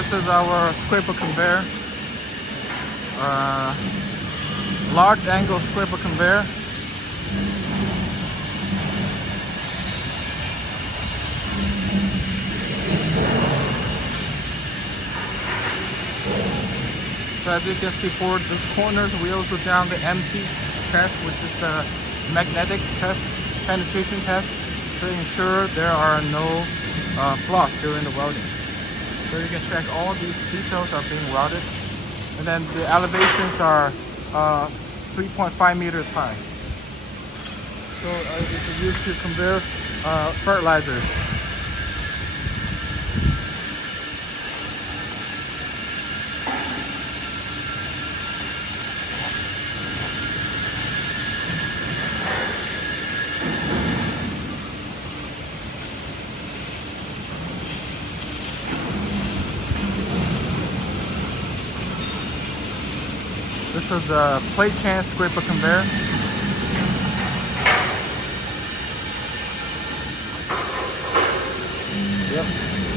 this is our scraper conveyor. Large angle scraper conveyor. So as you can see for these corners, we also done the empty test, which is the magnetic test, penetration test, to ensure there are no flaws during the welding. So you can check all these details are being welded, and then the elevations are 3.5 meters high. So it is used to convey fertilizers. This is the plate chain scraper conveyor. Yep.